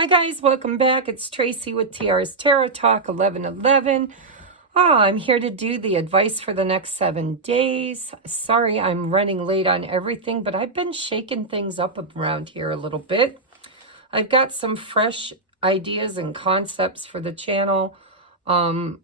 Hi guys, welcome back. It's Tracy with TR's Tarot Talk 1111. I'm here to do the advice for the next 7 days. Sorry I'm running late on everything, but I've been shaking things up around here a little bit. I've got some fresh ideas and concepts for the channel. I'm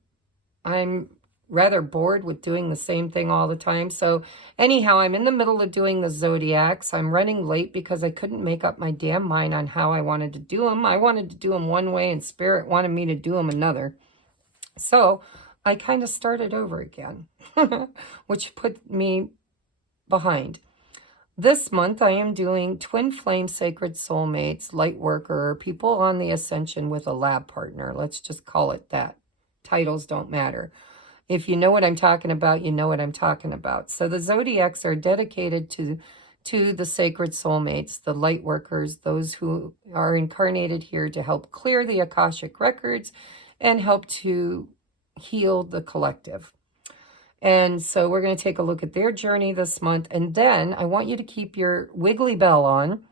rather bored with doing the same thing all the time. So anyhow, I'm in the middle of doing the zodiacs. I'm running late because I couldn't make up my damn mind on how I wanted to do them. I wanted to do them one way and Spirit wanted me to do them another. So I kind of started over again, which put me behind. This month I am doing Twin Flame Sacred Soulmates, Lightworker, people on the ascension with a lab partner. Let's just call it that. Titles don't matter. If you know what I'm talking about, you know what I'm talking about. So the zodiacs are dedicated to the sacred soulmates, the light workers, those who are incarnated here to help clear the Akashic records and help to heal the collective. And so we're going to take a look at their journey this month. And then I want you to keep your wiggly bell on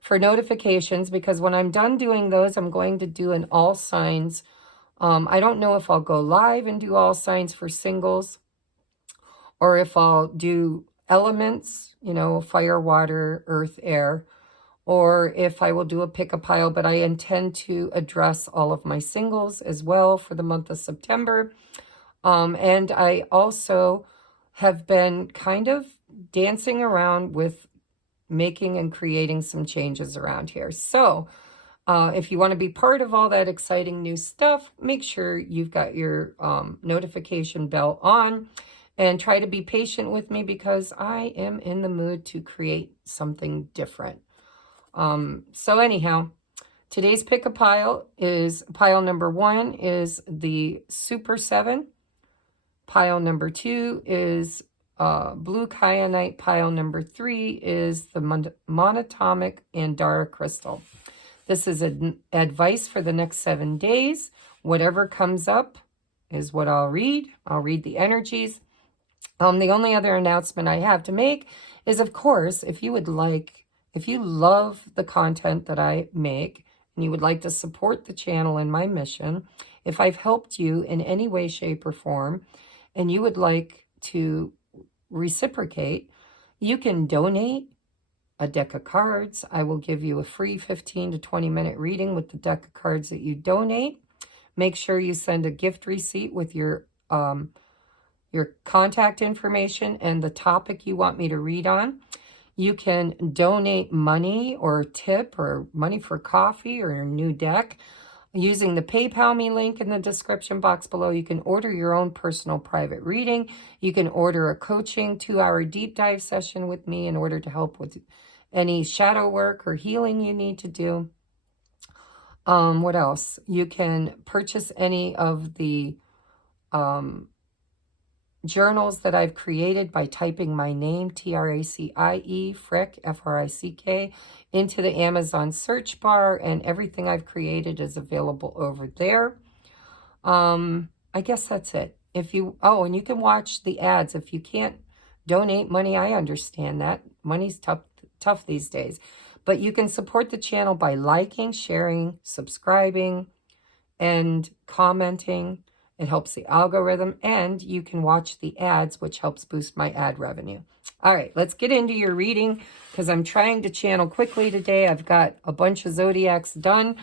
for notifications, because when I'm done doing those, I'm going to do an all signs. I don't know if I'll go live and do all signs for singles or if I'll do elements, you know, fire, water, earth, air, or if I will do a pick a pile, but I intend to address all of my singles as well for the month of September. And I also have been kind of dancing around with making and creating some changes around here. So if you want to be part of all that exciting new stuff, make sure you've got your notification bell on and try to be patient with me because I am in the mood to create something different. So anyhow, today's pick a pile is pile number 1 is the Super 7. Pile number 2 is blue kyanite. Pile number 3 is the monatomic Andara crystal. This is advice for the next 7 days. Whatever comes up is what I'll read. I'll read the energies. The only other announcement I have to make is, of course, if you love the content that I make and you would like to support the channel and my mission, if I've helped you in any way, shape, or form, and you would like to reciprocate, you can donate a deck of cards. I will give you a free 15 to 20 minute reading with the deck of cards that you donate. Make sure you send a gift receipt with your contact information and the topic you want me to read on. You can donate money or tip or money for coffee or your new deck using the PayPal me link in the description box below. You can order your own personal private reading. You can order a coaching 2-hour deep dive session with me in order to help with any shadow work or healing you need to do. What else? You can purchase any of the journals that I've created by typing my name, TRACIE, Frick, F-R-I-C-K, into the Amazon search bar, and everything I've created is available over there. I guess that's it. And you can watch the ads. If you can't donate money, I understand that. Money's tough these days. But you can support the channel by liking, sharing, subscribing, and commenting. It helps the algorithm, and you can watch the ads, which helps boost my ad revenue. All right, let's get into your reading because I'm trying to channel quickly today. I've got a bunch of zodiacs done.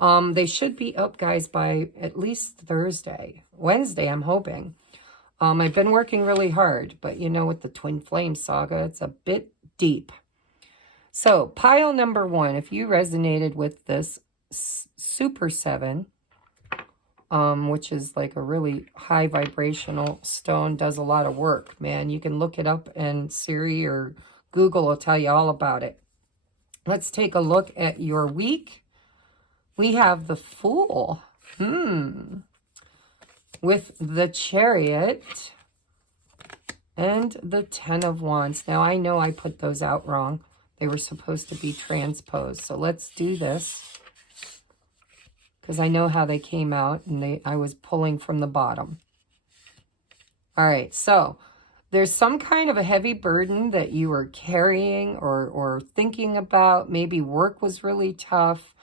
They should be up, guys, by at least Thursday. Wednesday, I'm hoping. I've been working really hard, but you know, with the Twin Flame saga, it's a bit deep. So pile number 1, if you resonated with this Super 7, which is like a really high vibrational stone, does a lot of work, man. You can look it up and Siri or Google will tell you all about it. Let's take a look at your week. We have the Fool. With the Chariot and the 10 of Wands. Now, I know I put those out wrong. They were supposed to be transposed. So let's do this, because I know how they came out, and I was pulling from the bottom. All right, so there's some kind of a heavy burden that you were carrying or thinking about. Maybe work was really tough.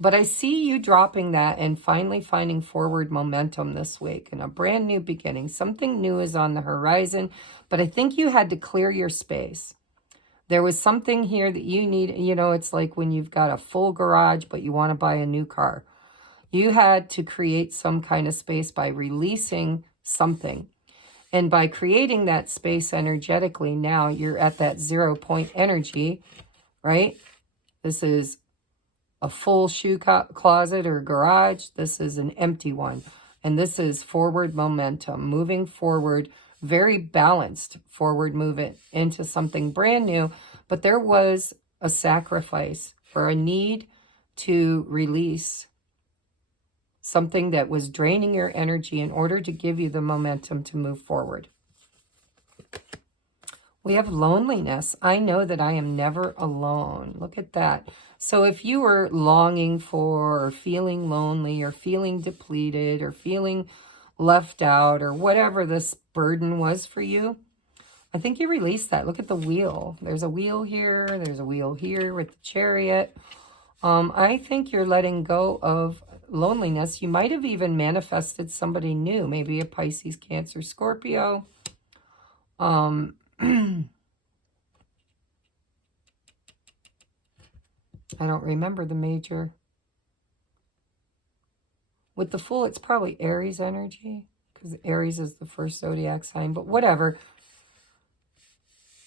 But I see you dropping that and finally finding forward momentum this week and a brand new beginning. Something new is on the horizon, but I think you had to clear your space. There was something here that you need, you know, it's like when you've got a full garage, but you want to buy a new car. You had to create some kind of space by releasing something. And by creating that space energetically, now you're at that 0 point energy, right? This is a full shoe closet or garage. This is an empty one. And this is forward momentum, moving forward, very balanced forward movement into something brand new. But there was a sacrifice for a need to release something that was draining your energy in order to give you the momentum to move forward. We have loneliness. I know that I am never alone. Look at that. So if you were longing for or feeling lonely or feeling depleted or feeling left out or whatever this burden was for you, I think you released that. Look at the wheel. There's a wheel here. There's a wheel here with the chariot. I think you're letting go of loneliness. You might have even manifested somebody new, maybe a Pisces, Cancer, Scorpio. I don't remember the major. With the Fool, it's probably Aries energy, because Aries is the first zodiac sign, but whatever.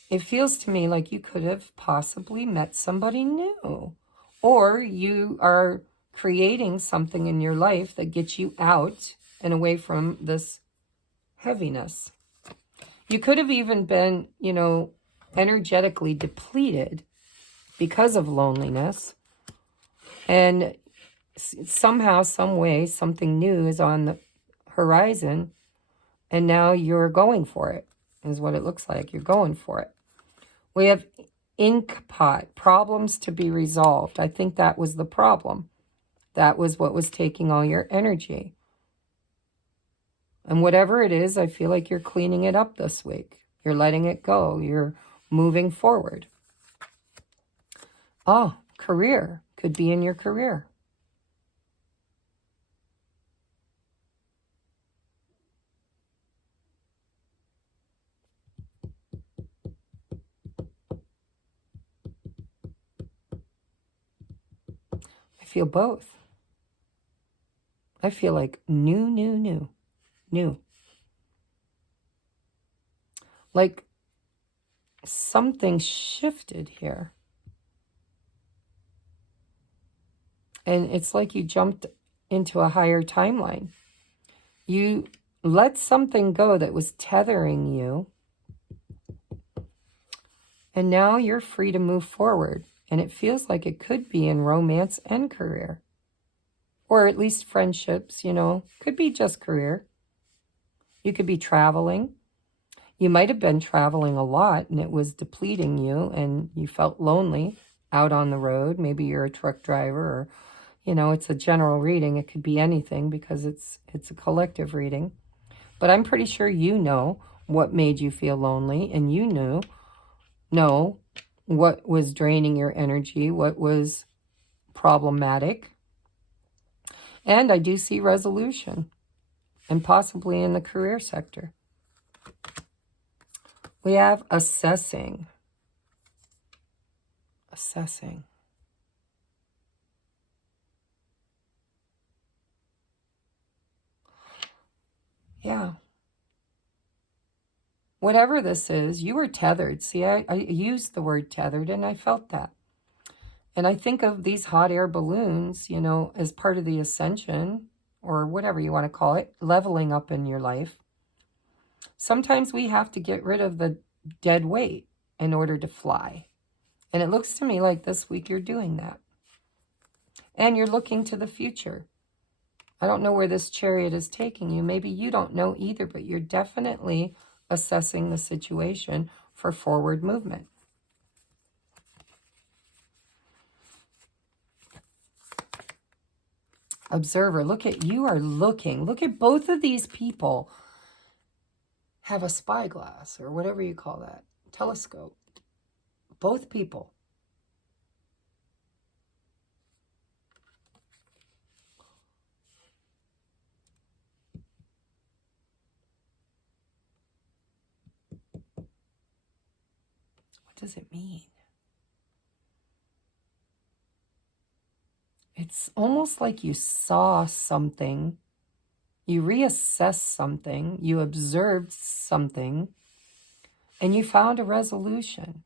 It feels to me like you could have possibly met somebody new, or you are creating something in your life that gets you out and away from this heaviness. You could have even been, you know, energetically depleted because of loneliness. And somehow, some way, something new is on the horizon. And now you're going for it, is what it looks like. You're going for it. We have ink pot, problems to be resolved. I think that was the problem. That was what was taking all your energy. And whatever it is, I feel like you're cleaning it up this week. You're letting it go. You're moving forward. Oh, career. Could be in your career. I feel both. I feel like new. Like something shifted here. And it's like you jumped into a higher timeline. You let something go that was tethering you. And now you're free to move forward. And it feels like it could be in romance and career. Or at least friendships, you know. Could be just career. You could be traveling. You might have been traveling a lot and it was depleting you and you felt lonely out on the road. Maybe you're a truck driver or, you know, it's a general reading. It could be anything because it's a collective reading. But I'm pretty sure you know what made you feel lonely and you know what was draining your energy, what was problematic. And I do see resolution and possibly in the career sector. We have assessing. Assessing. Yeah. Whatever this is, you were tethered. See, I used the word tethered and I felt that. And I think of these hot air balloons, you know, as part of the ascension or whatever you want to call it, leveling up in your life. Sometimes we have to get rid of the dead weight in order to fly. And it looks to me like this week you're doing that. And you're looking to the future. I don't know where this chariot is taking you. Maybe you don't know either, but you're definitely assessing the situation for forward movement. Observer, look at, you are looking. Look at both of these people have a spyglass or whatever you call that, telescope. Both people. does it mean? It's almost like you saw something, you reassessed something, you observed something, and you found a resolution.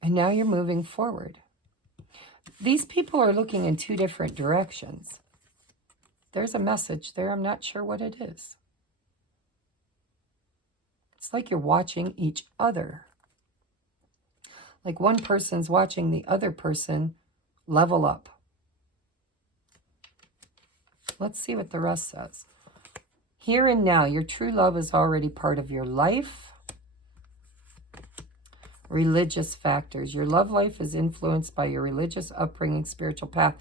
And now you're moving forward. These people are looking in two different directions. There's a message there. I'm not sure what it is. It's like you're watching each other. Like one person's watching the other person level up. Let's see what the rest says. Here and now, your true love is already part of your life. Religious factors. Your love life is influenced by your religious upbringing, spiritual path.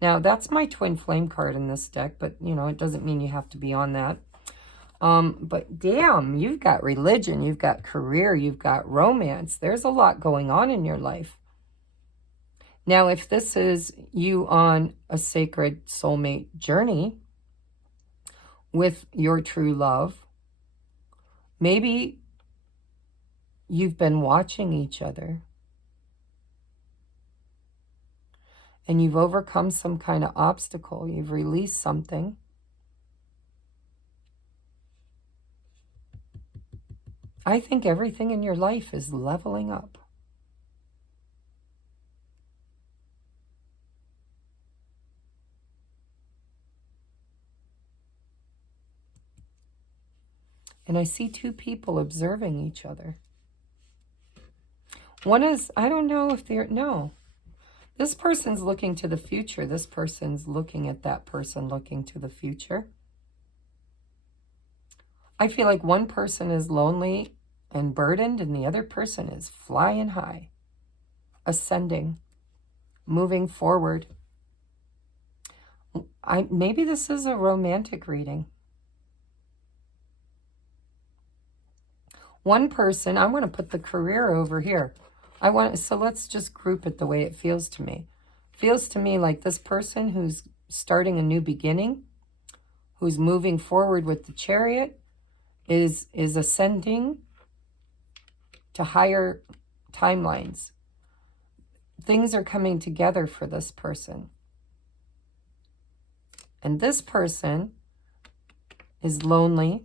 Now, that's my twin flame card in this deck, but, you know, it doesn't mean you have to be on that. But damn, you've got religion, you've got career, you've got romance. There's a lot going on in your life. Now, if this is you on a sacred soulmate journey with your true love, maybe you've been watching each other and you've overcome some kind of obstacle. You've released something. I think everything in your life is leveling up. And I see two people observing each other. One is, I don't know if they're, no. This person's looking to the future. This person's looking at that person looking to the future. I feel like one person is lonely and burdened and the other person is flying high, ascending, moving forward. Maybe this is a romantic reading. One person, I want to put the career over here. So let's just group it the way it feels to me. Feels to me like this person who's starting a new beginning, who's moving forward with the Chariot, is ascending to higher timelines. Things are coming together for this person. And this person is lonely,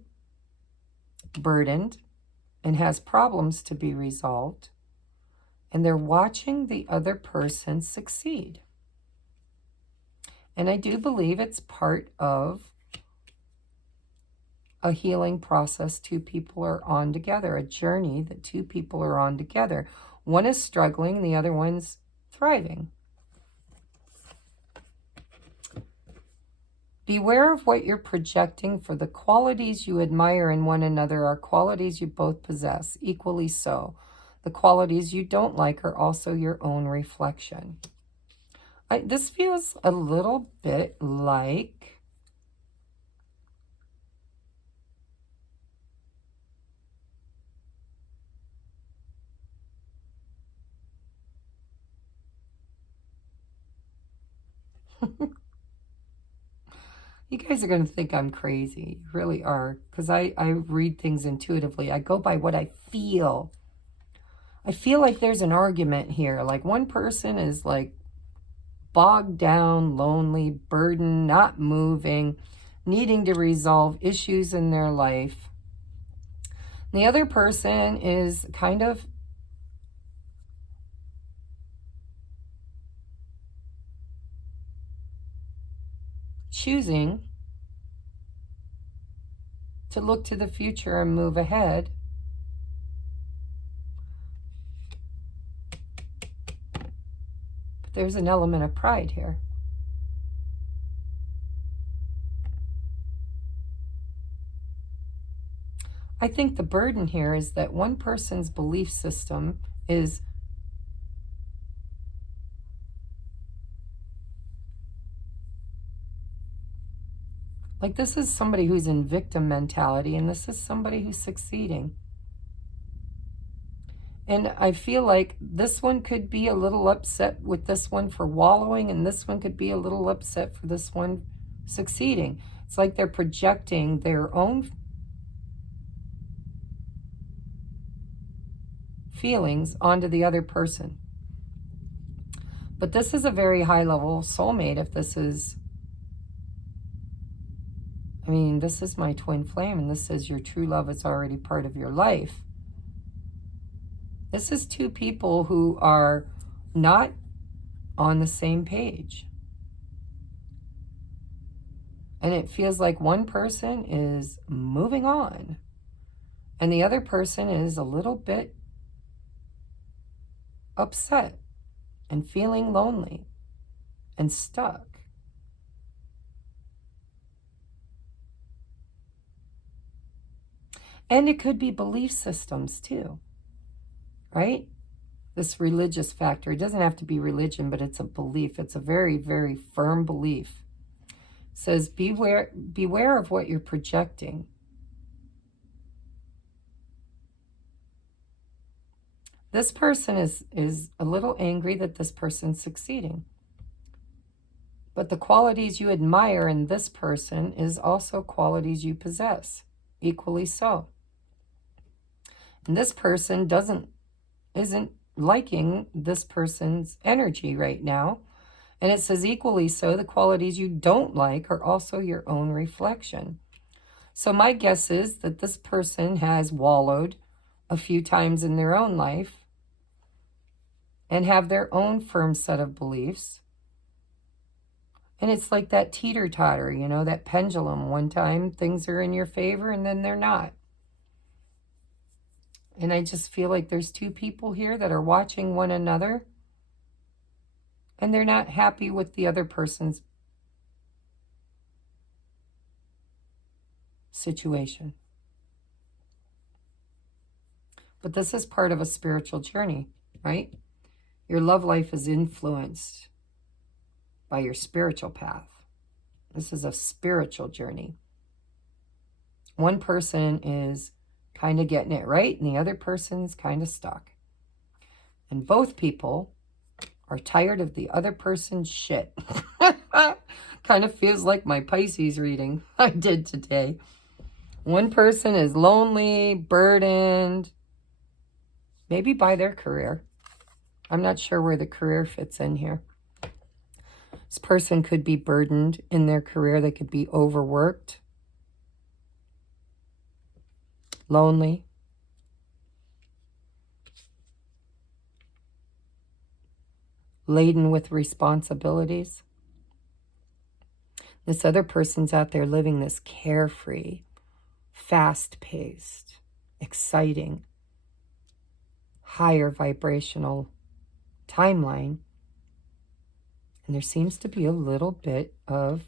burdened, and has problems to be resolved. And they're watching the other person succeed. And I do believe it's part of a healing process two people are on together, a journey that two people are on together. One is struggling, the other one's thriving. Beware of what you're projecting, for the qualities you admire in one another are qualities you both possess, equally so. The qualities you don't like are also your own reflection. This feels a little bit like you guys are going to think I'm crazy. You really are, because I read things intuitively. I go by what I feel. I feel like there's an argument here. Like one person is like bogged down, lonely, burdened, not moving, needing to resolve issues in their life. And the other person is kind of choosing to look to the future and move ahead. But there's an element of pride here. I think the burden here is that one person's belief system is like, this is somebody who's in victim mentality, and this is somebody who's succeeding. And I feel like this one could be a little upset with this one for wallowing, and this one could be a little upset for this one succeeding. It's like they're projecting their own feelings onto the other person. But this is a very high-level soulmate. If this is, I mean, this is my twin flame, and this says your true love is already part of your life. This is two people who are not on the same page. And it feels like one person is moving on, and the other person is a little bit upset and feeling lonely and stuck. And it could be belief systems too, right? This religious factor. It doesn't have to be religion, but it's a belief. It's a very, very firm belief. It says, beware of what you're projecting. This person is a little angry that this person's succeeding. But the qualities you admire in this person is also qualities you possess, equally so. And this person isn't liking this person's energy right now. And it says equally so, the qualities you don't like are also your own reflection. So my guess is that this person has wallowed a few times in their own life and have their own firm set of beliefs. And it's like that teeter-totter, you know, that pendulum. One time things are in your favor and then they're not. And I just feel like there's two people here that are watching one another, and they're not happy with the other person's situation. But this is part of a spiritual journey, right? Your love life is influenced by your spiritual path. This is a spiritual journey. One person is kind of getting it right, and the other person's kind of stuck. And both people are tired of the other person's shit. Kind of feels like my Pisces reading I did today. One person is lonely, burdened, maybe by their career. I'm not sure where the career fits in here. This person could be burdened in their career. They could be overworked, lonely, laden with responsibilities. This other person's out there living this carefree, fast-paced, exciting, higher vibrational timeline. And there seems to be a little bit of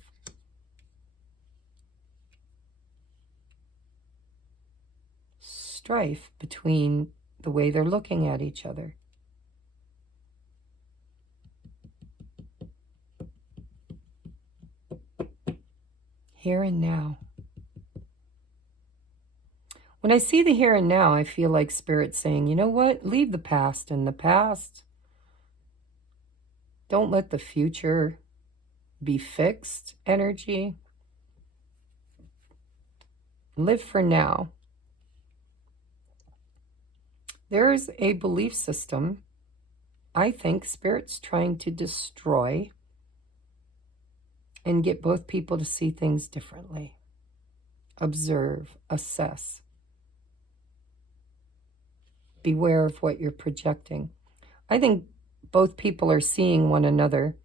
strife between the way they're looking at each other. Here and now. When I see the here and now, I feel like Spirit's saying, you know what? Leave the past in the past. Don't let the future be fixed energy. Live for now. There's a belief system I think Spirit's trying to destroy and get both people to see things differently. Observe, assess. Beware of what you're projecting. I think both people are seeing one another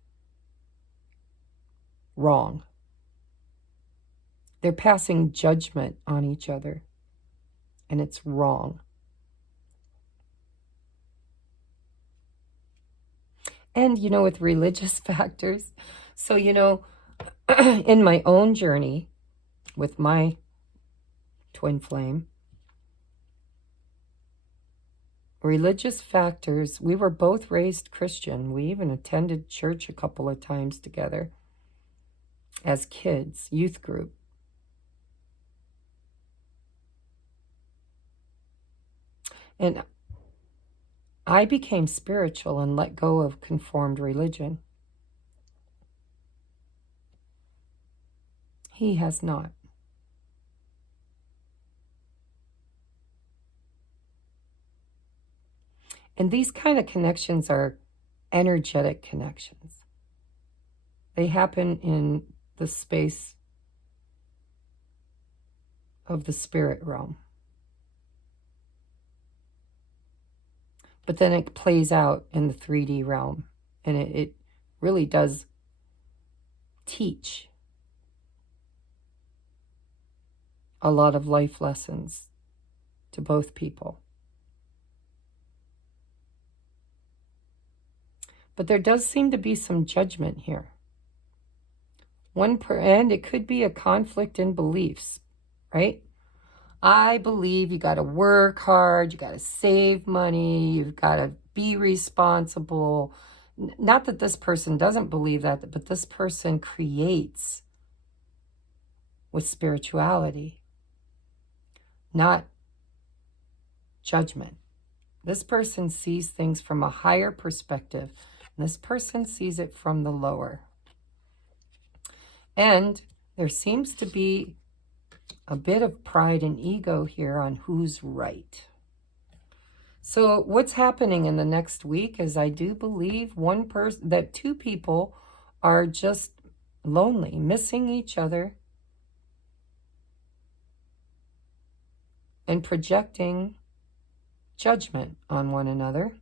wrong. They're passing judgment on each other, and it's wrong. And, you know, with religious factors, so, you know, in my own journey with my twin flame, religious factors, we were both raised Christian. We even attended church a couple of times together as kids, youth group. And I became spiritual and let go of conformed religion. He has not. And these kind of connections are energetic connections. They happen in the space of the spirit realm. But then it plays out in the 3D realm. And it really does teach a lot of life lessons to both people. But there does seem to be some judgment here. And it could be a conflict in beliefs, right? I believe you got to work hard, you got to save money, you've got to be responsible. Not that this person doesn't believe that, but this person creates with spirituality, not judgment. This person sees things from a higher perspective. And this person sees it from the lower. And there seems to be a bit of pride and ego here on who's right. So what's happening in the next week is I do believe that two people are just lonely, missing each other, and projecting judgment on one another.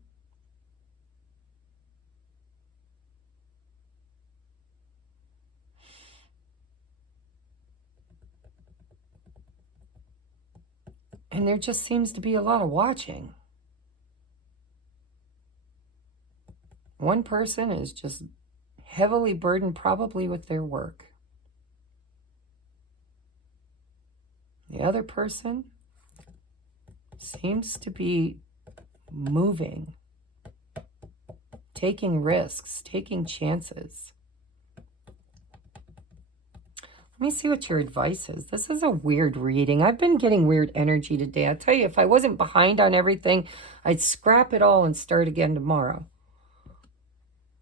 And there just seems to be a lot of watching. One person is just heavily burdened, probably with their work. The other person seems to be moving, taking risks, taking chances. Let me see what your advice is. This is a weird reading. I've been getting weird energy today. I'll tell you, if I wasn't behind on everything, I'd scrap it all and start again tomorrow.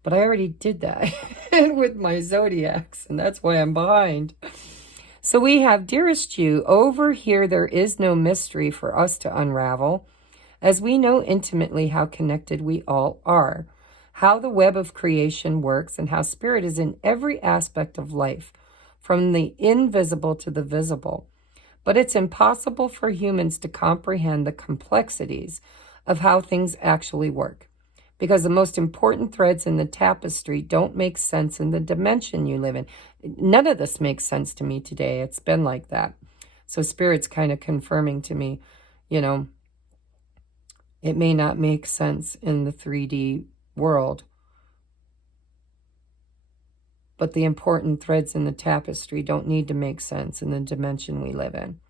But I already did that with my zodiacs, and that's why I'm behind. So we have, dearest you, over here there is no mystery for us to unravel, as we know intimately how connected we all are, how the web of creation works, and how spirit is in every aspect of life, from the invisible to the visible. But it's impossible for humans to comprehend the complexities of how things actually work, because the most important threads in the tapestry don't make sense in the dimension you live in. None of this makes sense to me today. It's been like that. So Spirit's kind of confirming to me, it may not make sense in the 3D world, but the important threads in the tapestry don't need to make sense in the dimension we live in.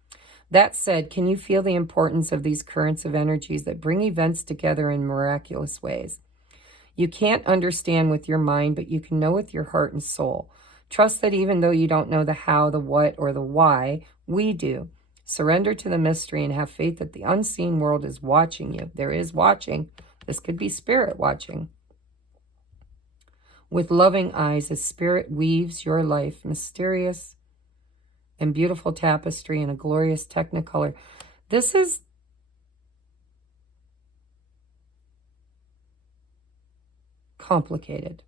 That said, can you feel the importance of these currents of energies that bring events together in miraculous ways? You can't understand with your mind, but you can know with your heart and soul. Trust that even though you don't know the how, the what, or the why, we do. Surrender to the mystery and have faith that the unseen world is watching you. There is watching. This could be spirit watching. With loving eyes, as spirit weaves your life, mysterious and beautiful tapestry in a glorious technicolor. This is complicated.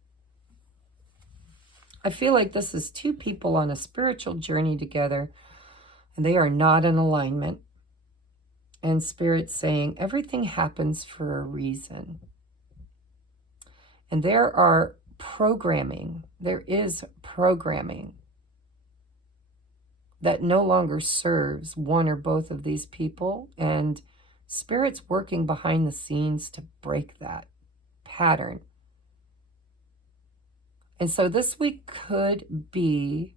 I feel like this is two people on a spiritual journey together, and they are not in alignment. And Spirit's saying everything happens for a reason. And there is programming that no longer serves one or both of these people, and Spirit's working behind the scenes to break that pattern. And so this week could be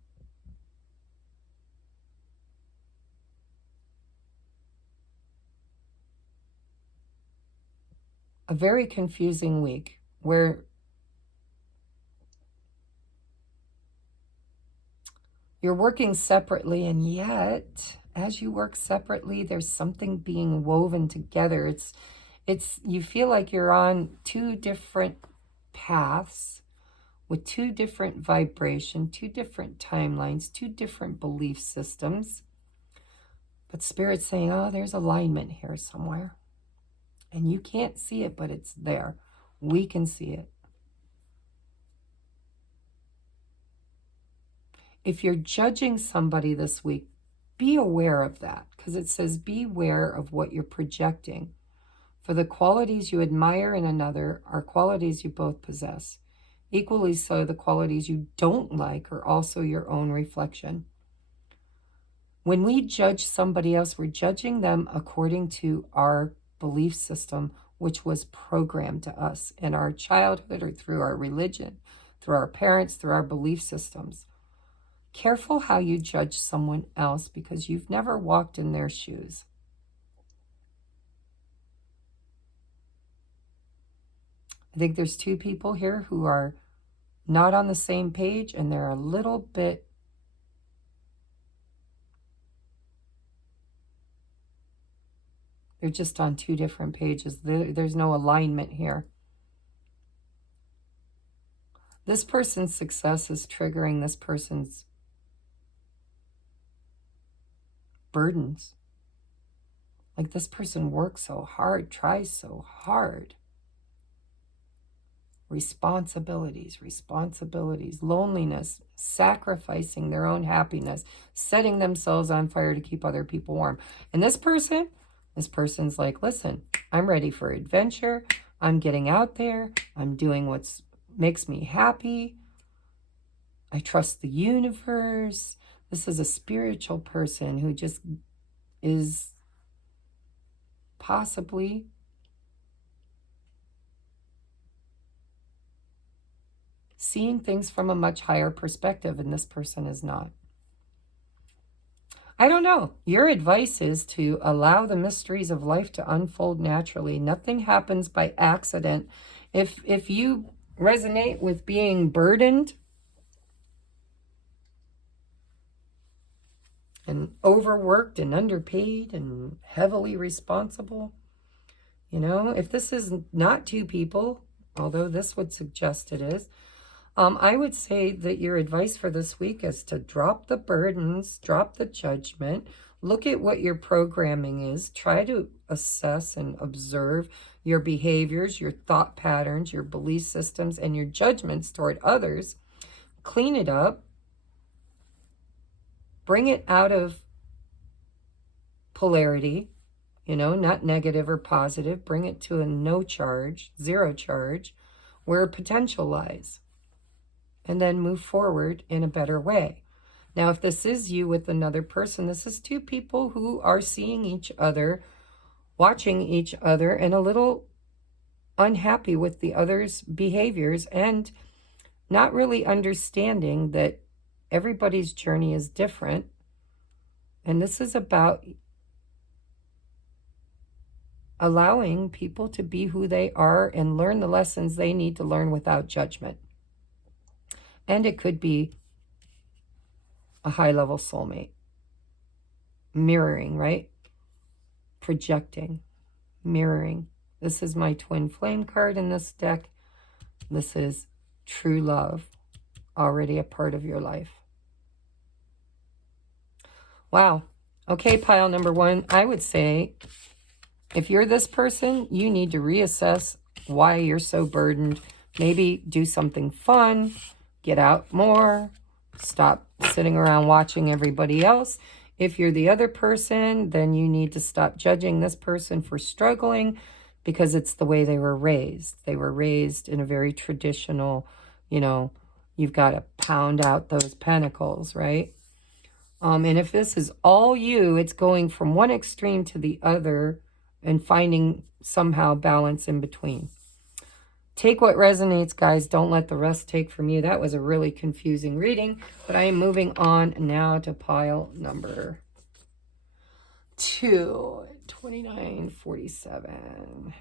a very confusing week where you're working separately, and yet as you work separately, there's something being woven together. You feel like you're on two different paths, with two different vibration, two different timelines, two different belief systems. But Spirit's saying, oh, there's alignment here somewhere. And you can't see it, but it's there. We can see it. If you're judging somebody this week, be aware of that, because it says beware of what you're projecting. For the qualities you admire in another are qualities you both possess. Equally so, the qualities you don't like are also your own reflection. When we judge somebody else, we're judging them according to our belief system, which was programmed to us in our childhood or through our religion, through our parents, through our belief systems. Careful how you judge someone else, because you've never walked in their shoes. I think there's two people here who are not on the same page, and they're a little bit they're just on two different pages. There's no alignment here. This person's success is triggering this person's burdens. Like, this person works so hard, tries so hard. Responsibilities, loneliness, sacrificing their own happiness, setting themselves on fire to keep other people warm. And this person's like, listen, I'm ready for adventure. I'm getting out there. I'm doing what makes me happy. I trust the universe. This is a spiritual person who just is possibly seeing things from a much higher perspective, and this person is not. I don't know. Your advice is to allow the mysteries of life to unfold naturally. Nothing happens by accident. If you resonate with being burdened and overworked and underpaid and heavily responsible, you know, if this is not two people, although this would suggest it is, I would say that your advice for this week is to drop the burdens, drop the judgment, look at what your programming is, try to assess and observe your behaviors, your thought patterns, your belief systems, and your judgments toward others. Clean it up. Bring it out of polarity, you know, not negative or positive. Bring it to a no charge, zero charge, where potential lies. And then move forward in a better way. Now, if this is you with another person, this is two people who are seeing each other, watching each other, and a little unhappy with the other's behaviors and not really understanding that everybody's journey is different. And this is about allowing people to be who they are and learn the lessons they need to learn without judgment. And it could be a high-level soulmate. Mirroring, right? Projecting. Mirroring. This is my twin flame card in this deck. This is true love, already a part of your life. Wow. Okay, pile number one. I would say, if you're this person, you need to reassess why you're so burdened. Maybe do something fun. Get out more. Stop sitting around watching everybody else. If you're the other person, then you need to stop judging this person for struggling, because it's the way they were raised. They were raised in a very traditional, you know, you've got to pound out those pentacles, right? And if this is all you, it's going from one extreme to the other and finding somehow balance in between. Take what resonates, guys. Don't let the rest take from you. That was a really confusing reading, but I am moving on now to pile number 2, 2947.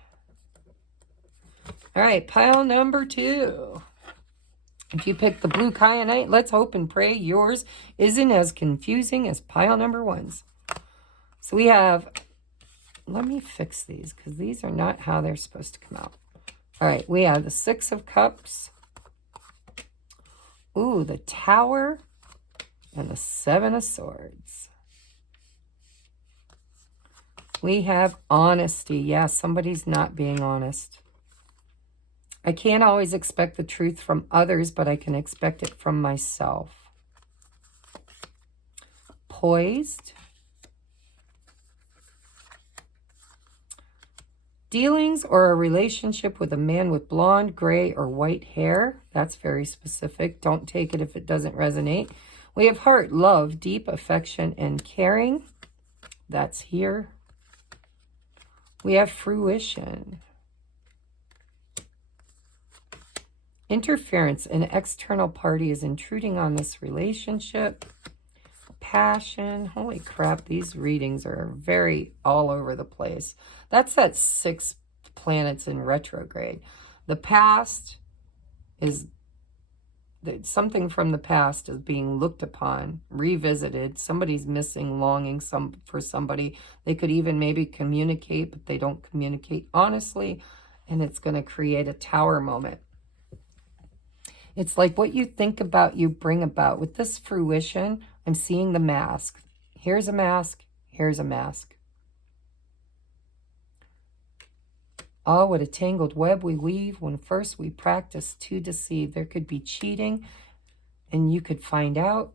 All right, pile number 2. If you pick the blue kyanite, let's hope and pray yours isn't as confusing as pile number 1's. So we have, let me fix these because these are not how they're supposed to come out. All right, we have the 6 of Cups, Ooh, the Tower and the Seven of Swords. We have honesty. Yeah, somebody's not being honest. I can't always expect the truth from others, but I can expect it from myself. Poised. Dealings or a relationship with a man with blonde, gray, or white hair. That's very specific. Don't take it if it doesn't resonate. We have heart, love, deep affection, and caring. That's here. We have fruition. Interference. An external party is intruding on this relationship. Passion. Holy crap, these readings are very all over the place. That's that 6 planets in retrograde. The past is something from the past is being looked upon, revisited. Somebody's missing, longing for somebody. They could even maybe communicate, but they don't communicate honestly, and it's going to create a tower moment. It's like what you think about, you bring about. With this fruition, I'm seeing the mask. Here's a mask. Here's a mask. Oh, what a tangled web we weave when first we practice to deceive. There could be cheating, and you could find out.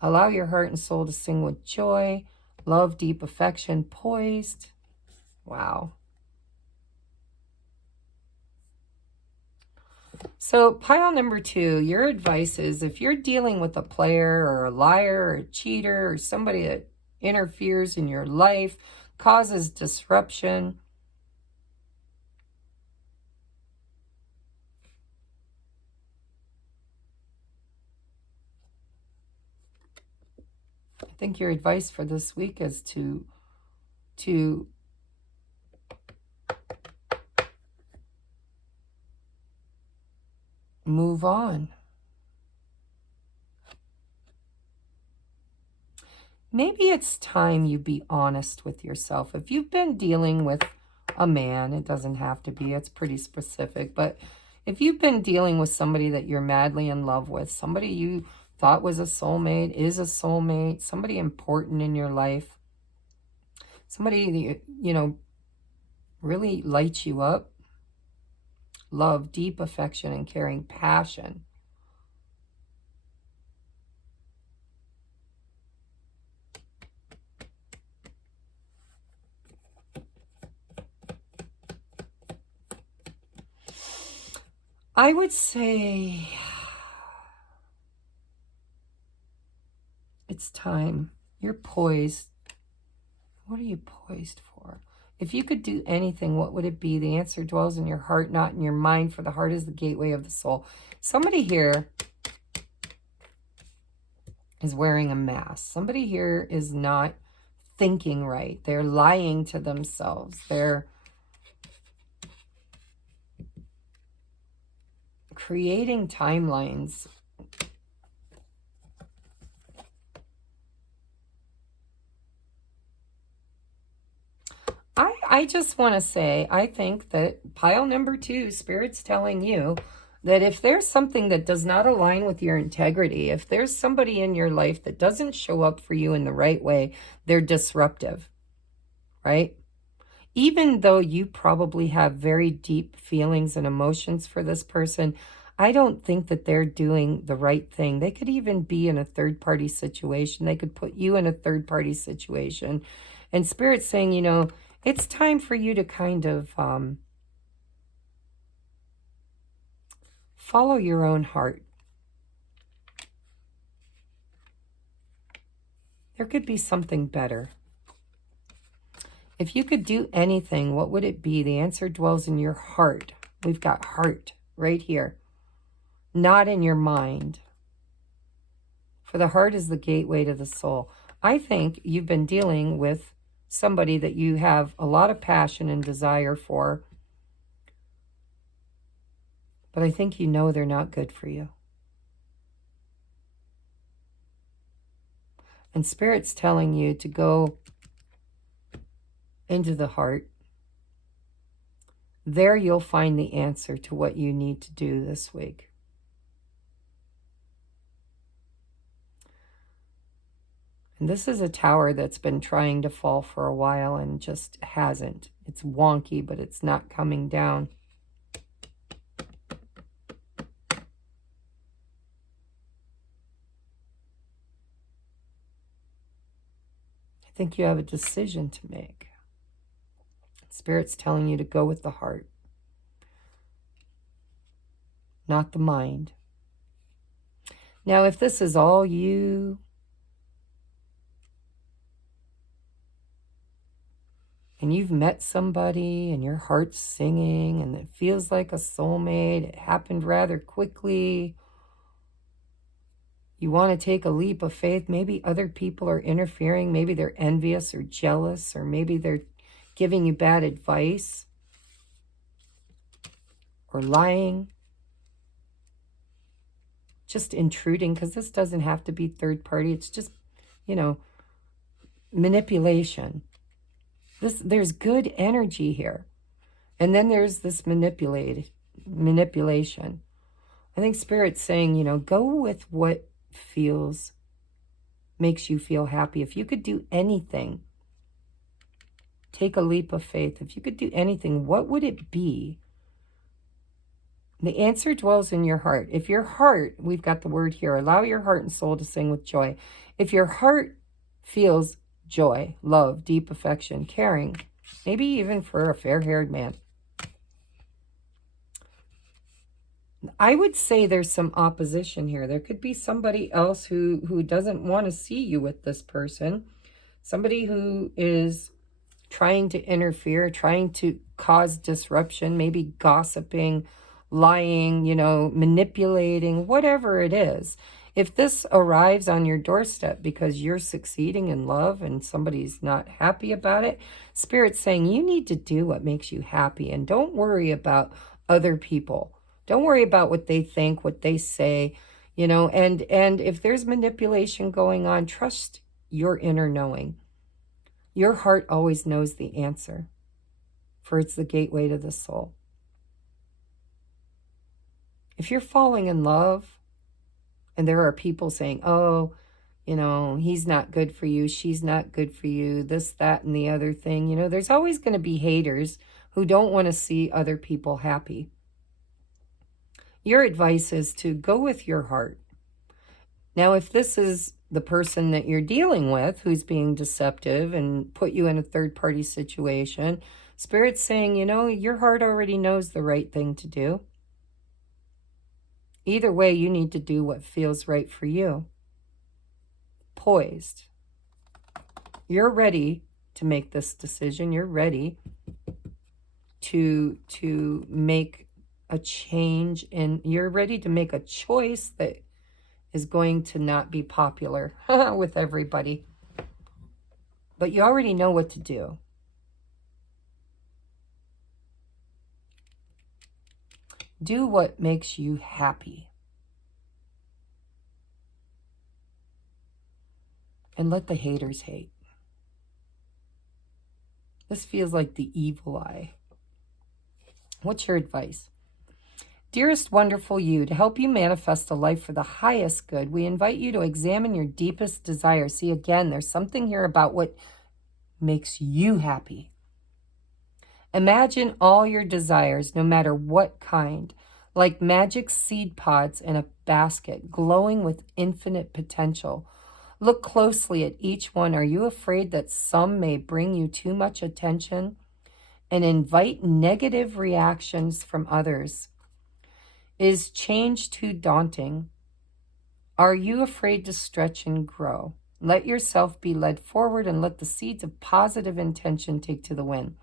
Allow your heart and soul to sing with joy. Love, deep affection, poised. Wow. So pile number 2, your advice is if you're dealing with a player or a liar or a cheater or somebody that interferes in your life, causes disruption, I think your advice for this week is to move on. Maybe it's time you be honest with yourself. If you've been dealing with a man, it doesn't have to be, it's pretty specific, but if you've been dealing with somebody that you're madly in love with, somebody you thought was a soulmate, is a soulmate, somebody important in your life, somebody that, you know, really lights you up, love, deep affection, and caring, passion. I would say it's time. You're poised. What are you poised for? If you could do anything, what would it be? The answer dwells in your heart, not in your mind, for the heart is the gateway of the soul. Somebody here is wearing a mask. Somebody here is not thinking right. They're lying to themselves. They're creating timelines. I just want to say, I think that pile number 2, Spirit's telling you that if there's something that does not align with your integrity, if there's somebody in your life that doesn't show up for you in the right way, they're disruptive, right? Even though you probably have very deep feelings and emotions for this person, I don't think that they're doing the right thing. They could even be in a third-party situation. They could put you in a third-party situation. And Spirit's saying, you know, it's time for you to kind of follow your own heart. There could be something better. If you could do anything, what would it be? The answer dwells in your heart. We've got heart right here, not in your mind. For the heart is the gateway to the soul. I think you've been dealing with somebody that you have a lot of passion and desire for, but I think you know they're not good for you. And Spirit's telling you to go into the heart. There you'll find the answer to what you need to do this week. And this is a tower that's been trying to fall for a while and just hasn't. It's wonky, but it's not coming down. I think you have a decision to make. Spirit's telling you to go with the heart, not the mind. Now, if this is all you, and you've met somebody and your heart's singing and it feels like a soulmate, it happened rather quickly, you want to take a leap of faith, maybe other people are interfering, maybe they're envious or jealous, or maybe they're giving you bad advice or lying, just intruding, because this doesn't have to be third party. It's just, manipulation. There's good energy here. And then there's this manipulation. I think Spirit's saying, go with what makes you feel happy. If you could do anything, take a leap of faith. If you could do anything, what would it be? The answer dwells in your heart. If your heart, we've got the word here, allow your heart and soul to sing with joy. If your heart feels joy, love, deep affection, caring, maybe even for a fair-haired man, I would say there's some opposition here. There could be somebody else who doesn't want to see you with this person. Somebody who is trying to interfere, trying to cause disruption, maybe gossiping, lying, manipulating, whatever it is. If this arrives on your doorstep because you're succeeding in love and somebody's not happy about it, Spirit's saying you need to do what makes you happy, and don't worry about other people. Don't worry about what they think, what they say, and if there's manipulation going on, trust your inner knowing. Your heart always knows the answer, for it's the gateway to the soul. If you're falling in love and there are people saying, oh, he's not good for you, she's not good for you, this, that, and the other thing, there's always going to be haters who don't want to see other people happy. Your advice is to go with your heart. Now, if this is the person that you're dealing with who's being deceptive and put you in a third-party situation, Spirit's saying, your heart already knows the right thing to do. Either way, you need to do what feels right for you. Poised. You're ready to make this decision. You're ready to make a change, and you're ready to make a choice that is going to not be popular with everybody. But you already know what to do. Do what makes you happy. And let the haters hate. This feels like the evil eye. What's your advice? Dearest wonderful you, to help you manifest a life for the highest good, we invite you to examine your deepest desire. See, again, there's something here about what makes you happy. Imagine all your desires, no matter what kind, like magic seed pods in a basket, glowing with infinite potential. Look closely at each one. Are you afraid that some may bring you too much attention and invite negative reactions from others? Is change too daunting? Are you afraid to stretch and grow? Let yourself be led forward and let the seeds of positive intention take to the wind.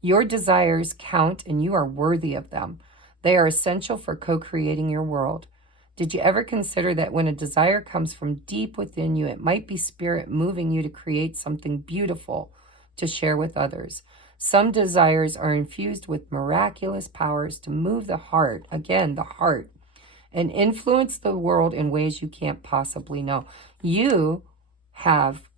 Your desires count and you are worthy of them. They are essential for co-creating your world. Did you ever consider that when a desire comes from deep within you, it might be Spirit moving you to create something beautiful to share with others? Some desires are infused with miraculous powers to move the heart, again, the heart, and influence the world in ways you can't possibly know. You have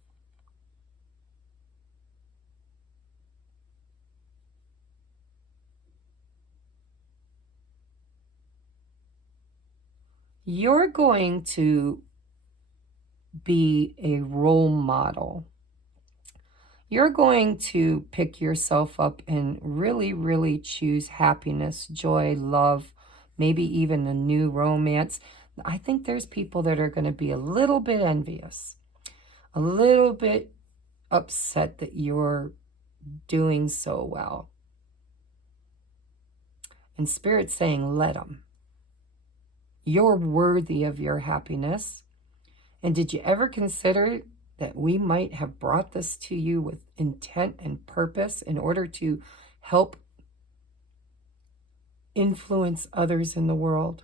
you're going to be a role model. You're going to pick yourself up and really, really choose happiness, joy, love, maybe even a new romance. I think there's people that are going to be a little bit envious, a little bit upset that you're doing so well. And Spirit's saying, let them. You're worthy of your happiness. And did you ever consider that we might have brought this to you with intent and purpose in order to help influence others in the world?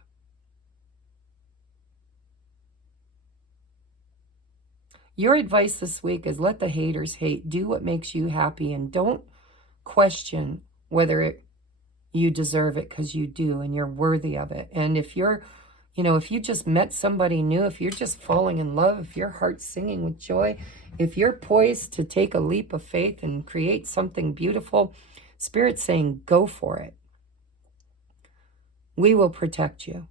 Your advice this week is let the haters hate. Do what makes you happy and don't question whether you deserve it, because you do and you're worthy of it. And if you're, if you just met somebody new, if you're just falling in love, if your heart's singing with joy, if you're poised to take a leap of faith and create something beautiful, Spirit's saying, go for it. We will protect you.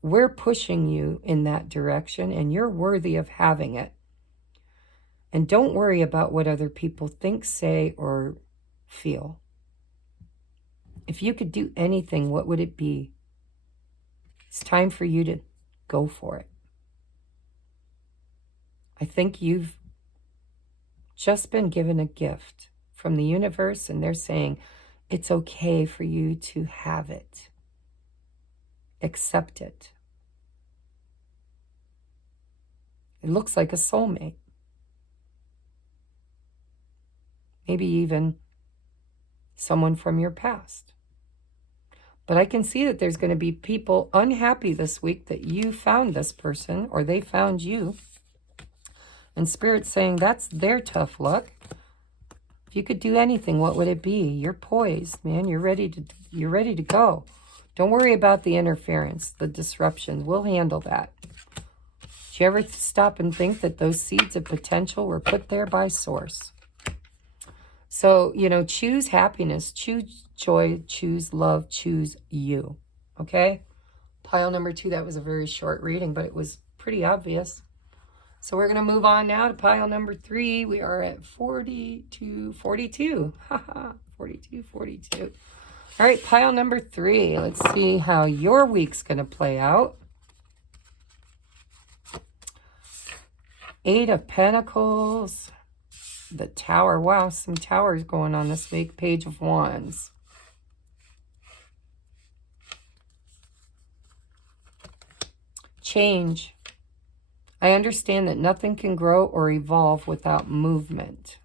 We're pushing you in that direction, and you're worthy of having it. And don't worry about what other people think, say, or feel. If you could do anything, what would it be? It's time for you to go for it. I think you've just been given a gift from the universe, and they're saying it's okay for you to have it. Accept it. It looks like a soulmate. Maybe even someone from your past. But I can see that there's going to be people unhappy this week that you found this person or they found you. And Spirit's saying that's their tough luck. If you could do anything, what would it be? You're poised, man. You're ready to go. Don't worry about the interference, the disruptions. We'll handle that. Did you ever stop and think that those seeds of potential were put there by Source? So, choose happiness, choose joy, choose love, choose you. Okay? Pile number 2, that was a very short reading, but it was pretty obvious. So we're going to move on now to pile number 3. We are at 42. Haha, 42. All right, pile number 3. Let's see how your week's going to play out. 8 of Pentacles. The Tower. Wow, some towers going on this week. Page of Wands. Change. I understand that nothing can grow or evolve without movement.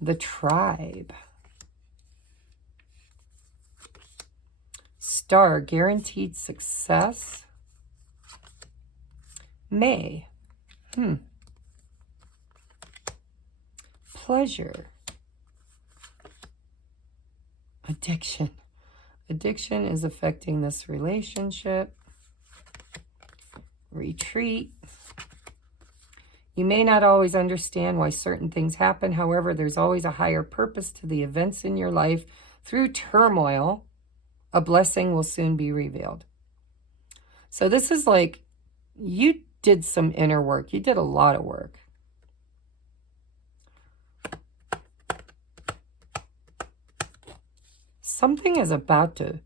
The Tribe. Star. Guaranteed success. May. Pleasure. Addiction. Addiction is affecting this relationship. Retreat. You may not always understand why certain things happen. However, there's always a higher purpose to the events in your life. Through turmoil, a blessing will soon be revealed. So this is like you did some inner work. You did a lot of work. Something is about to...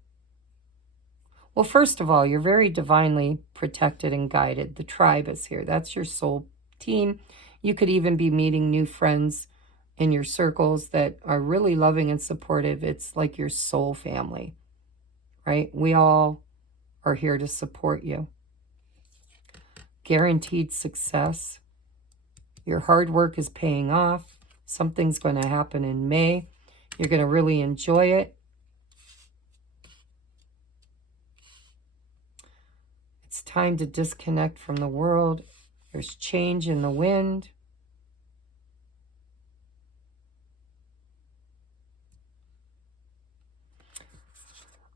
Well, first of all, you're very divinely protected and guided. The Tribe is here. That's your soul team. You could even be meeting new friends in your circles that are really loving and supportive. It's like your soul family, right? We all are here to support you. Guaranteed success. Your hard work is paying off. Something's going to happen in May. You're going to really enjoy it. It's time to disconnect from the world. There's change in the wind.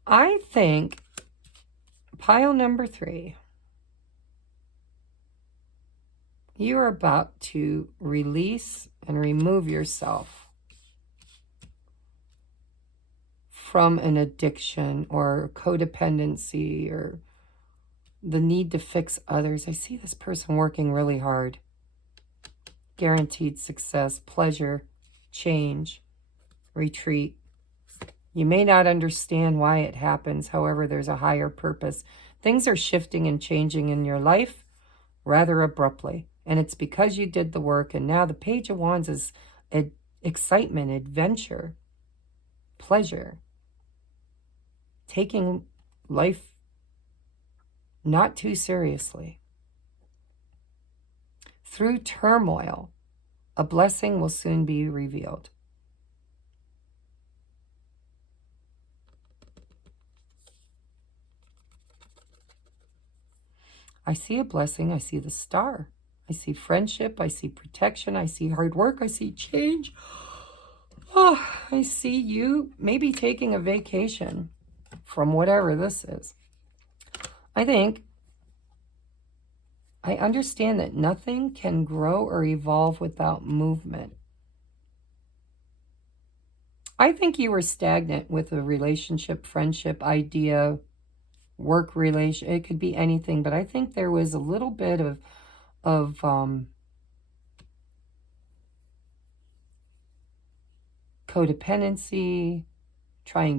I think pile number 3, you are about to release and remove yourself from an addiction or codependency or the need to fix others. I see this person working really hard. Guaranteed success, pleasure, change, retreat. You may not understand why it happens. However, there's a higher purpose. Things are shifting and changing in your life rather abruptly. And it's because you did the work. And now the Page of Wands is excitement, adventure, pleasure. Taking life not too seriously. Through turmoil, a blessing will soon be revealed. I see a blessing. I see the star. I see friendship. I see protection. I see hard work. I see change. Oh, I see you maybe taking a vacation from whatever this is. I understand that nothing can grow or evolve without movement. I think you were stagnant with a relationship, friendship, idea, work relation. It could be anything, but I think there was a little bit of codependency, trying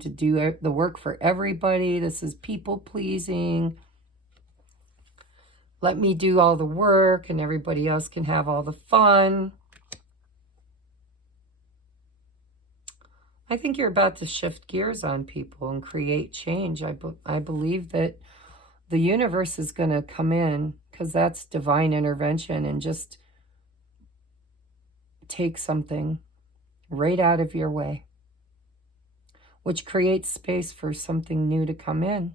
to do the work for everybody. This is people pleasing. Let me do all the work and everybody else can have all the fun. I think you're about to shift gears on people and create change. I believe that the universe is going to come in, because that's divine intervention, and just take something right out of your way, which creates space for something new to come in.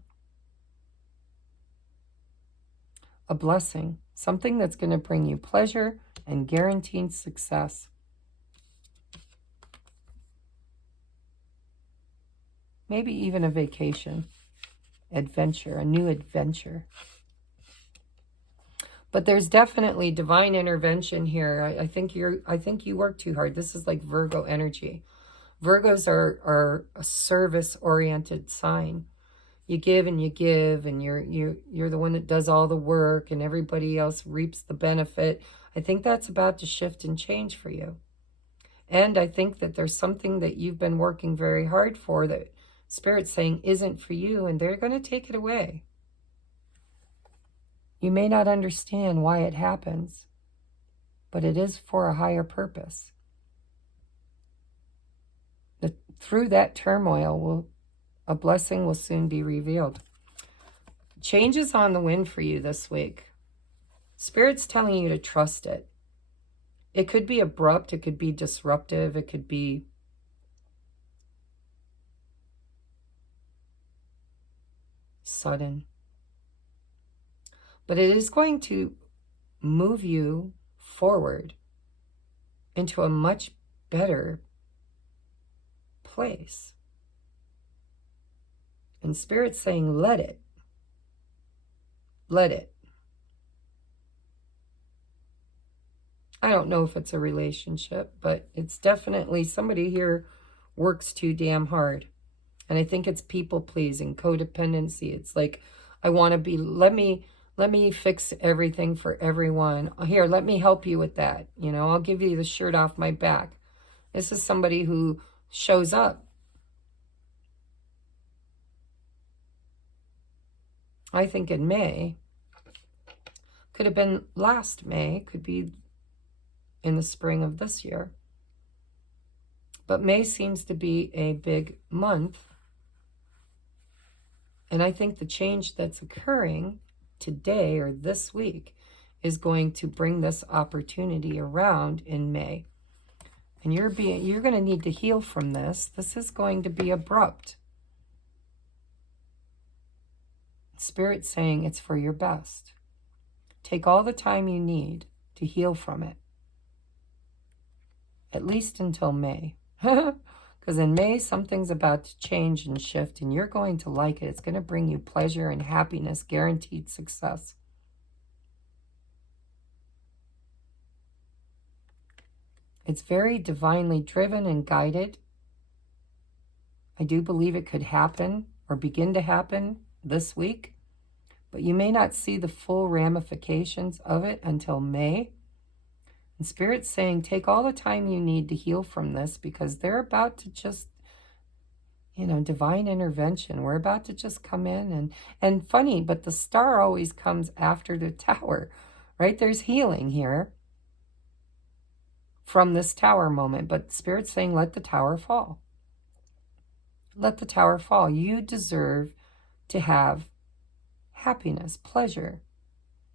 A blessing, something that's going to bring you pleasure and guaranteed success. Maybe even a vacation, adventure, a new adventure. But there's definitely divine intervention here. I think you work too hard. This is like Virgo energy. Virgos are a service-oriented sign. You give, and you're the one that does all the work, and everybody else reaps the benefit. I think that's about to shift and change for you. And I think that there's something that you've been working very hard for that Spirit's saying isn't for you, and they're going to take it away. You may not understand why it happens, but it is for a higher purpose. Through that turmoil, a blessing will soon be revealed. Change is on the wind for you this week. Spirit's telling you to trust it. It could be abrupt, it could be disruptive, it could be sudden. But it is going to move you forward into a much better place. And Spirit's saying, let it. Let it. I don't know if it's a relationship, but it's definitely somebody here works too damn hard. And I think it's people pleasing, codependency. It's like, I want to be, let me fix everything for everyone. Here, let me help you with that. You know, I'll give you the shirt off my back. This is somebody who shows up. I think in May, could have been last May, could be in the spring of this year. But May seems to be a big month. And I think the change that's occurring today or this week is going to bring this opportunity around in May. And you're going to need to heal from this. This is going to be abrupt. Spirit's saying it's for your best. Take all the time you need to heal from it. At least until May. Because in May, something's about to change and shift, and you're going to like it. It's going to bring you pleasure and happiness, guaranteed success. It's very divinely driven and guided. I do believe it could happen or begin to happen this week. but you may not see the full ramifications of it until May. And Spirit's saying, take all the time you need to heal from this, because they're about to just, divine intervention. We're about to just come in and funny, but the star always comes after the tower, right? There's healing here from this tower moment, but Spirit's saying, let the tower fall. Let the tower fall. You deserve to have happiness, pleasure,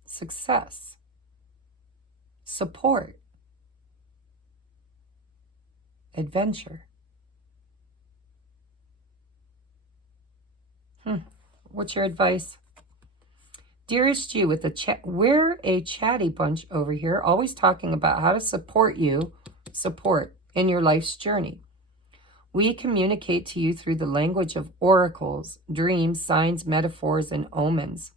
success, support, adventure. What's your advice? Dearest you, we're a chatty bunch over here, always talking about how to support in your life's journey. We communicate to you through the language of oracles, dreams, signs, metaphors, and omens.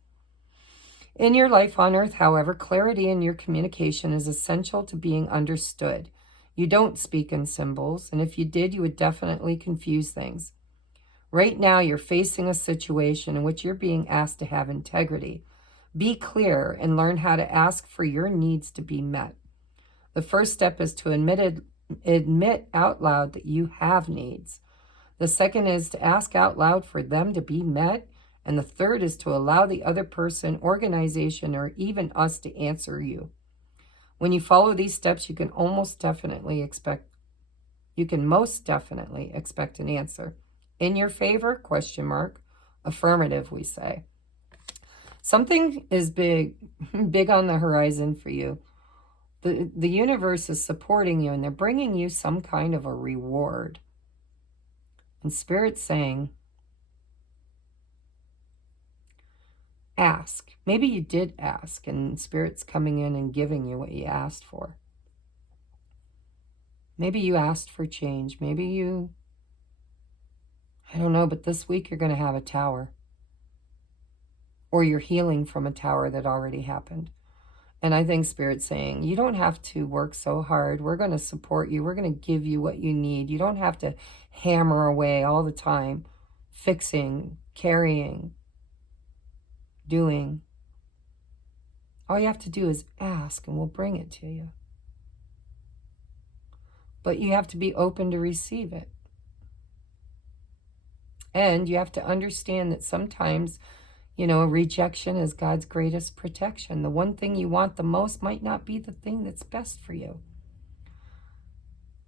In your life on earth, however, clarity in your communication is essential to being understood. You don't speak in symbols, and if you did, you would definitely confuse things. Right now, you're facing a situation in which you're being asked to have integrity. Be clear and learn how to ask for your needs to be met. The first step is to admit out loud that you have needs. The second is to ask out loud for them to be met. And the third is to allow the other person, organization, or even us to answer you. When you follow these steps, you can most definitely expect an answer. In your favor? ? Affirmative, we say. Something is big on the horizon for you. The universe is supporting you, and they're bringing you some kind of a reward. And Spirit's saying, ask. Maybe you did ask, and Spirit's coming in and giving you what you asked for. Maybe you asked for change. Maybe I don't know, but this week you're going to have a tower. Or you're healing from a tower that already happened. And I think Spirit's saying, you don't have to work so hard. We're going to support you. We're going to give you what you need. You don't have to hammer away all the time, fixing, carrying, doing. All you have to do is ask, and we'll bring it to you. But you have to be open to receive it. And you have to understand that sometimes, rejection is God's greatest protection. The one thing you want the most might not be the thing that's best for you.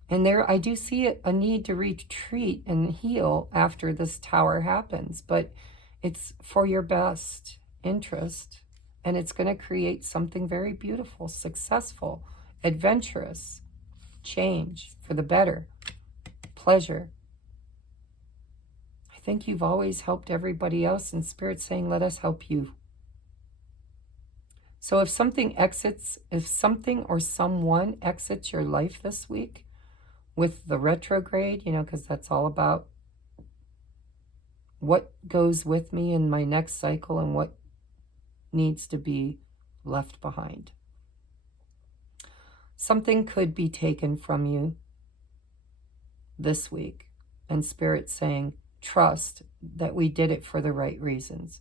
And I do see a need to retreat and heal after this tower happens, but it's for your best interest, and it's going to create something very beautiful, successful, adventurous, change for the better, pleasure. I think you've always helped everybody else, and Spirit's saying, let us help you. So if something or someone exits your life this week with the retrograde, because that's all about what goes with me in my next cycle and what needs to be left behind. Something could be taken from you this week, and Spirit's saying, trust that we did it for the right reasons.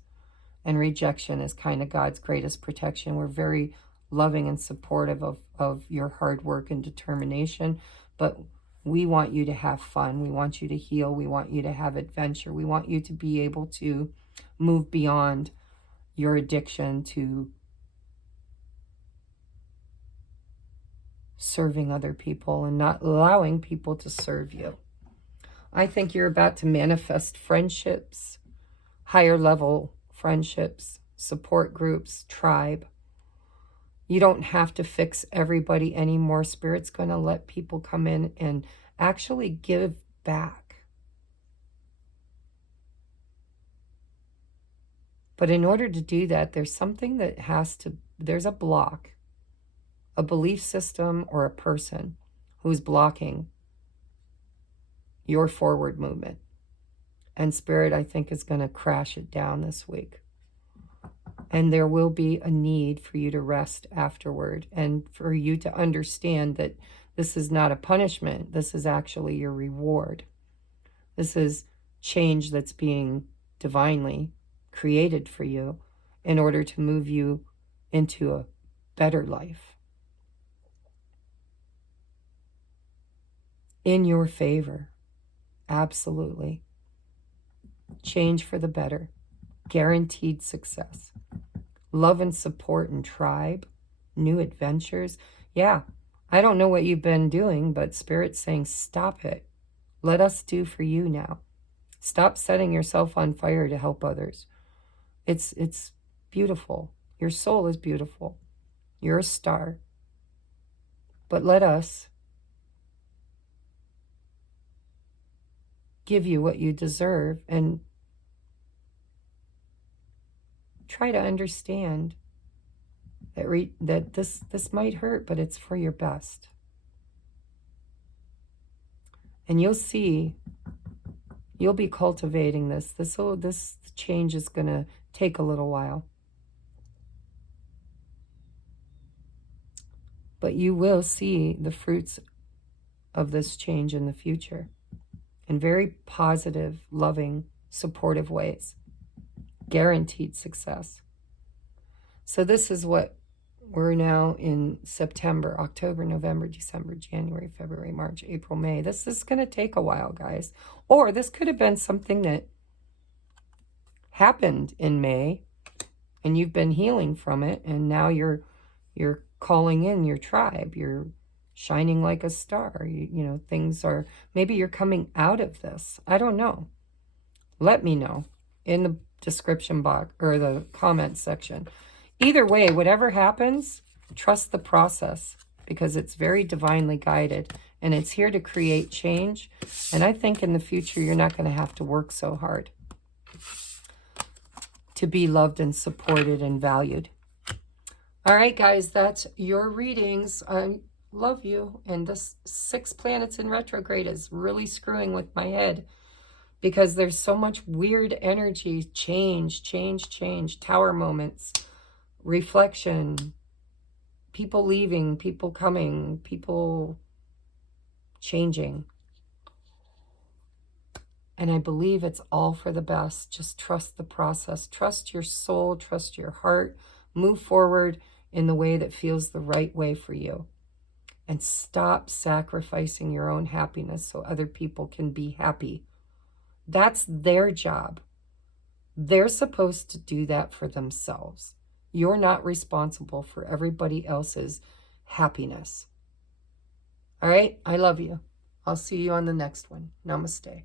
And rejection is kind of God's greatest protection. We're very loving and supportive of your hard work and determination, but we want you to have fun. We want you to heal. We want you to have adventure. We want you to be able to move beyond your addiction to serving other people and not allowing people to serve you. I think you're about to manifest friendships, higher level friendships, support groups, tribe. You don't have to fix everybody anymore. Spirit's going to let people come in and actually give back. But in order to do that, there's something that there's a block, a belief system or a person who's blocking your forward movement. And Spirit, I think, is going to crash it down this week. And there will be a need for you to rest afterward and for you to understand that this is not a punishment. This is actually your reward. This is change that's being divinely created for you. in order to move you into a better life. In your favor. Absolutely. Change for the better. Guaranteed success. Love and support and tribe. New adventures. Yeah, I don't know what you've been doing, but Spirit's saying stop it. Let us do for you now. Stop setting yourself on fire to help others. It's beautiful. Your soul is beautiful. You're a star. But let us give you what you deserve and try to understand that this might hurt, but it's for your best. And you'll see, you'll be cultivating this. This change is going to take a little while. But you will see the fruits of this change in the future in very positive, loving, supportive ways. Guaranteed success. So this is what we're now in September, October, November, December, January, February, March, April, May. This is going to take a while, guys. Or this could have been something that happened in May and you've been healing from it, and now you're calling in your tribe. You're shining like a star. You know, things are, maybe you're coming out of this. I don't know. Let me know in the description box or the comment section. Either way, whatever happens, trust the process because it's very divinely guided and it's here to create change. And I think in the future, you're not going to have to work so hard to be loved and supported and valued. All right, guys, that's your readings. I love you. And this 6 planets in retrograde is really screwing with my head because there's so much weird energy, change, tower moments, reflection, people leaving, people coming, people changing. And I believe it's all for the best. Just trust the process. Trust your soul, trust your heart. Move forward in the way that feels the right way for you. And stop sacrificing your own happiness so other people can be happy. That's their job. They're supposed to do that for themselves. You're not responsible for everybody else's happiness. All right? I love you. I'll see you on the next one. Namaste.